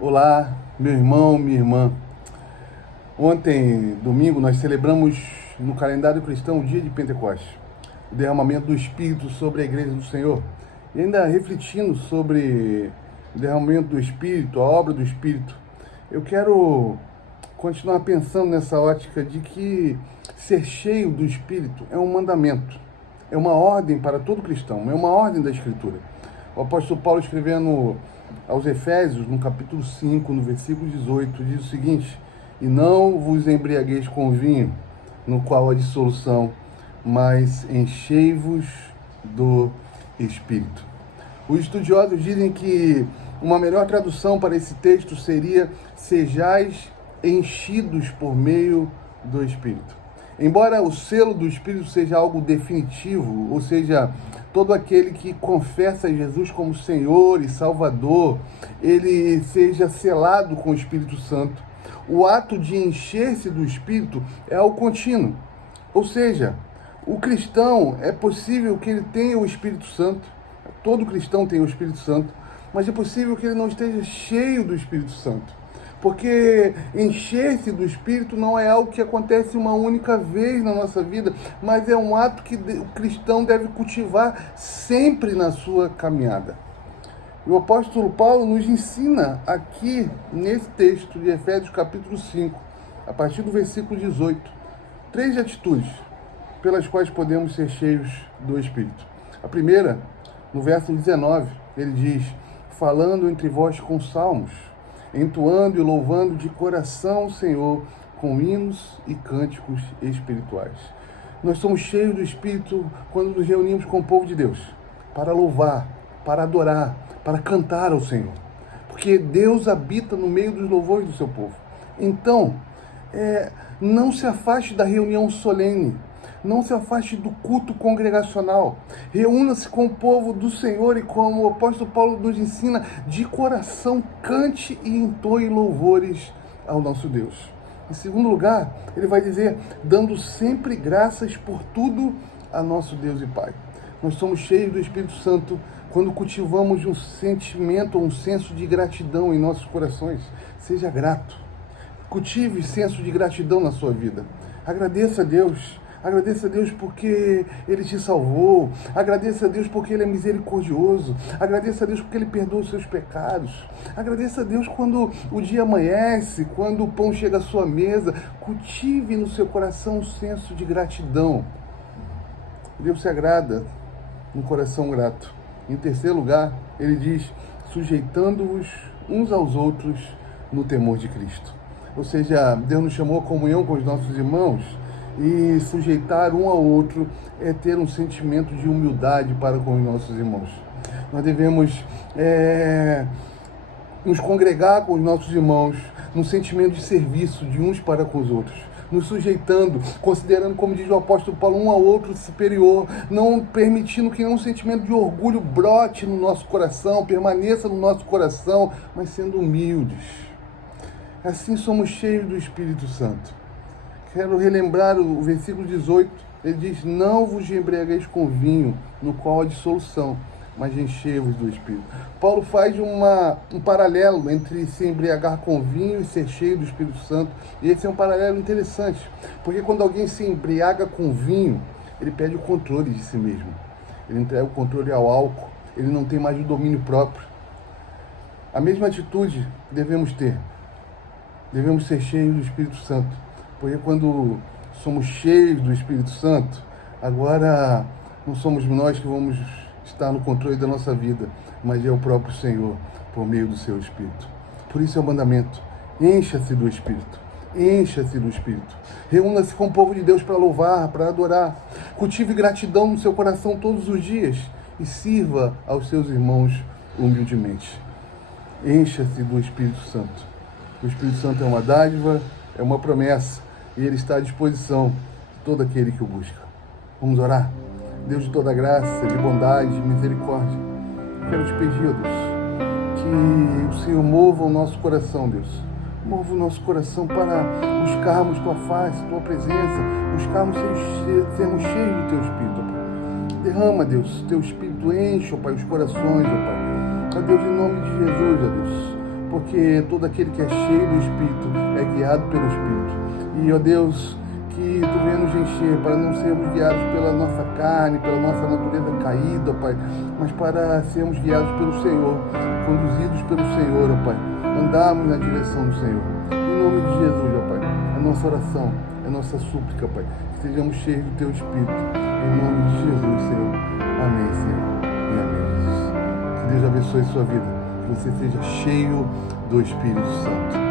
Olá, meu irmão, minha irmã. Ontem, domingo, nós celebramos no calendário cristão o dia de Pentecostes, o derramamento do Espírito sobre a Igreja do Senhor. E ainda refletindo sobre o derramamento do Espírito, a obra do Espírito, eu quero continuar pensando nessa ótica de que ser cheio do Espírito é um mandamento, é uma ordem para todo cristão, é uma ordem da Escritura. O apóstolo Paulo, escrevendo aos Efésios, no capítulo 5, no versículo 18, diz o seguinte: e não vos embriagueis com vinho, no qual há dissolução, mas enchei-vos do Espírito. Os estudiosos dizem que uma melhor tradução para esse texto seria: sejais enchidos por meio do Espírito. Embora o selo do Espírito seja algo definitivo, ou seja, todo aquele que confessa Jesus como Senhor e Salvador, ele seja selado com o Espírito Santo, o ato de encher-se do Espírito é algo contínuo. Ou seja, o cristão, é possível que ele tenha o Espírito Santo, todo cristão tem o Espírito Santo, mas é possível que ele não esteja cheio do Espírito Santo. Porque encher-se do Espírito não é algo que acontece uma única vez na nossa vida, mas é um ato que o cristão deve cultivar sempre na sua caminhada. E o apóstolo Paulo nos ensina aqui, nesse texto de Efésios capítulo 5, a partir do versículo 18, 3 atitudes pelas quais podemos ser cheios do Espírito. A primeira, no verso 19, ele diz: falando entre vós com salmos, entoando e louvando de coração o Senhor com hinos e cânticos espirituais. Nós somos cheios do Espírito quando nos reunimos com o povo de Deus, para louvar, para adorar, para cantar ao Senhor. Porque Deus habita no meio dos louvores do seu povo. Então, não se afaste da reunião solene, não se afaste do culto congregacional. Reúna-se com o povo do Senhor e, como o apóstolo Paulo nos ensina, de coração cante e entoe louvores ao nosso Deus. Em segundo lugar, ele vai dizer: dando sempre graças por tudo a nosso Deus e Pai. Nós somos cheios do Espírito Santo quando cultivamos um sentimento, um senso de gratidão em nossos corações. Seja grato. Cultive senso de gratidão na sua vida. Agradeça a Deus. Agradeça a Deus porque Ele te salvou. Agradeça a Deus porque Ele é misericordioso. Agradeça a Deus porque Ele perdoa os seus pecados. Agradeça a Deus quando o dia amanhece, quando o pão chega à sua mesa. Cultive no seu coração um senso de gratidão. Deus se agrada num coração grato. Em terceiro lugar, ele diz: sujeitando-vos uns aos outros no temor de Cristo. Ou seja, Deus nos chamou a comunhão com os nossos irmãos, e sujeitar um ao outro é ter um sentimento de humildade para com os nossos irmãos. Nós devemos nos congregar com os nossos irmãos num sentimento de serviço de uns para com os outros, nos sujeitando, considerando, como diz o apóstolo Paulo, um ao outro superior, não permitindo que nenhum sentimento de orgulho brote no nosso coração, permaneça no nosso coração, mas sendo humildes. Assim somos cheios do Espírito Santo. Quero relembrar o versículo 18, ele diz: não vos embriagueis com vinho, no qual há dissolução, mas enchei-vos do Espírito. Paulo faz um paralelo entre se embriagar com vinho e ser cheio do Espírito Santo, e esse é um paralelo interessante, porque quando alguém se embriaga com vinho, ele perde o controle de si mesmo, ele entrega o controle ao álcool, ele não tem mais o domínio próprio. A mesma atitude devemos ter, devemos ser cheios do Espírito Santo. Porque quando somos cheios do Espírito Santo, agora não somos nós que vamos estar no controle da nossa vida, mas é o próprio Senhor, por meio do seu Espírito. Por isso é o mandamento: encha-se do Espírito. Encha-se do Espírito. Reúna-se com o povo de Deus para louvar, para adorar. Cultive gratidão no seu coração todos os dias e sirva aos seus irmãos humildemente. Encha-se do Espírito Santo. O Espírito Santo é uma dádiva, é uma promessa, e Ele está à disposição de todo aquele que o busca. Vamos orar? Deus de toda graça, de bondade, de misericórdia, quero te pedir, ó Deus, que o Senhor mova o nosso coração, Deus. Mova o nosso coração para buscarmos Tua face, Tua presença, buscarmos sermos cheios do Teu Espírito, ó Pai. Derrama, Deus, Teu Espírito, enche, ó Pai, os corações, ó Pai. Ó Deus, em nome de Jesus, ó Deus. porque todo aquele que é cheio do Espírito é guiado pelo Espírito. E, ó Deus, que Tu venha nos encher para não sermos guiados pela nossa carne, pela nossa natureza caída, ó Pai, mas para sermos guiados pelo Senhor, conduzidos pelo Senhor, ó Pai, andarmos na direção do Senhor. Em nome de Jesus, ó Pai, a nossa oração, a nossa súplica, Pai, que sejamos cheios do Teu Espírito. Em nome de Jesus, Senhor. Amém, Senhor. E amém, Jesus. Que Deus abençoe a sua vida. Que você seja cheio do Espírito Santo.